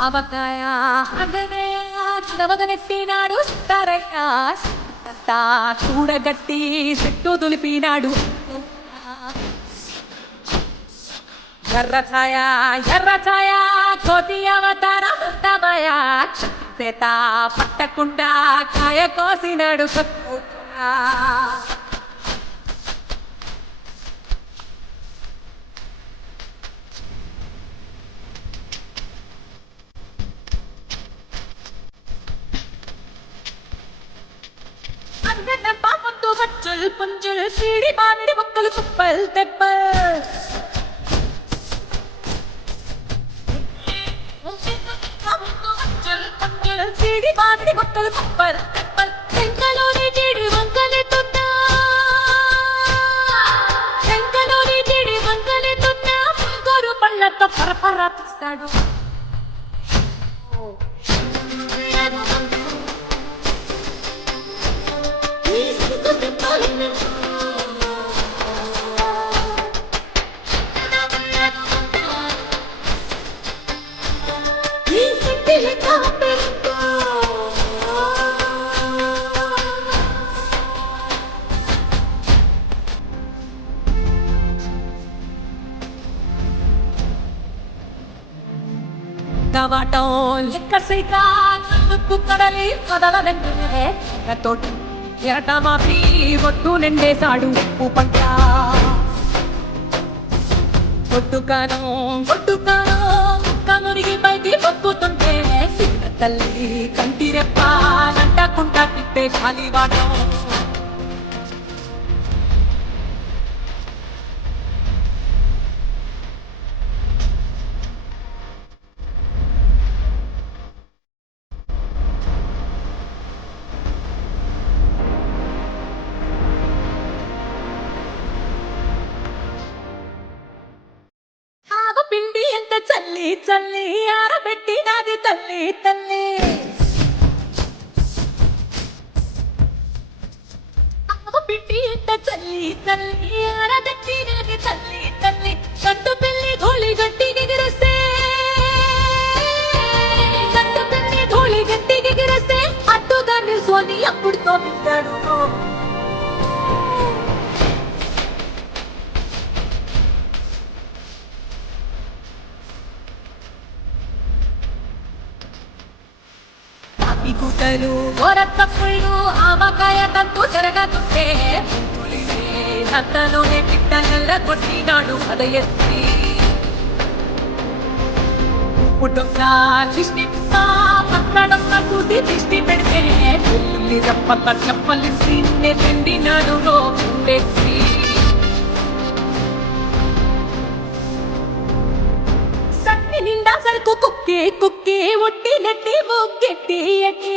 అవకాయ అగనయ నవగనెత్తినాడు తారయ్య చూడగట్టి చెట్టు దులిపినాడు ఎర్రఛాయ ఎర్రఛాయ కోతి అవతారం తమయ చేత పట్టకుండా కాయ కోసినాడు పాపంతో బచ్చుల్ పుంజుల్ సీడి మామిడి మొక్కలు కుప్పల్ తెప్పల్ సీడి మామిడి మొక్కలు కుప్పల్ తెప్పల్ శంకలోని జీడి వంకలెత్తున్నా శంకలోని జీడి వంకలెత్తున్నా గోరు పళ్ళతో పరపర తీస్తాడు టమాటో లెక్క సైత ఉప్పు కడలి కదలనంటే తోటి ఎరటమాపి ఒట్టు నిండేశాడు ఉప్పు పంట ఒట్టుకాను ఒట్టుకాను కనుడికి బయటి మొక్కుతుంటే సిన్న తల్లి కంటి రెప్ప నంటకుంటా తిట్టే కాలివాటం పిండి ఎంత చల్లి చల్లి ఆరబెట్టినది తల్లి తల్లి పిండి ఎంత చల్లి చల్లి ఆరబెట్టినది తల్లి తల్లి కట్టు పెళ్లి ధూళి గట్టికి ఎగిరేస్తే కట్టు పెళ్లి ధూళి గట్టికి ఎగిరేస్తే అట్టుగా నిల్చొని అప్పుడు తోమిస్తాడు గుట్టలు గోరత్తప్పుళ్ళు ఆవకాయ తంతు జరగతుంటే నత్తలోనే పిట్టనెల్ల కొట్టినాడు కథ ఎత్తి పుట్టుగా దిష్టి పక్కడొక్క కూటి దిష్టి పెడితే చెప్పల్ల చెప్పలిసి తిండినాడు రోడ్డెత్తి నిండా సరుకు కుక్కి కుక్కి ఒట్టి నెట్టి ముక్కెట్టి ఎట్టి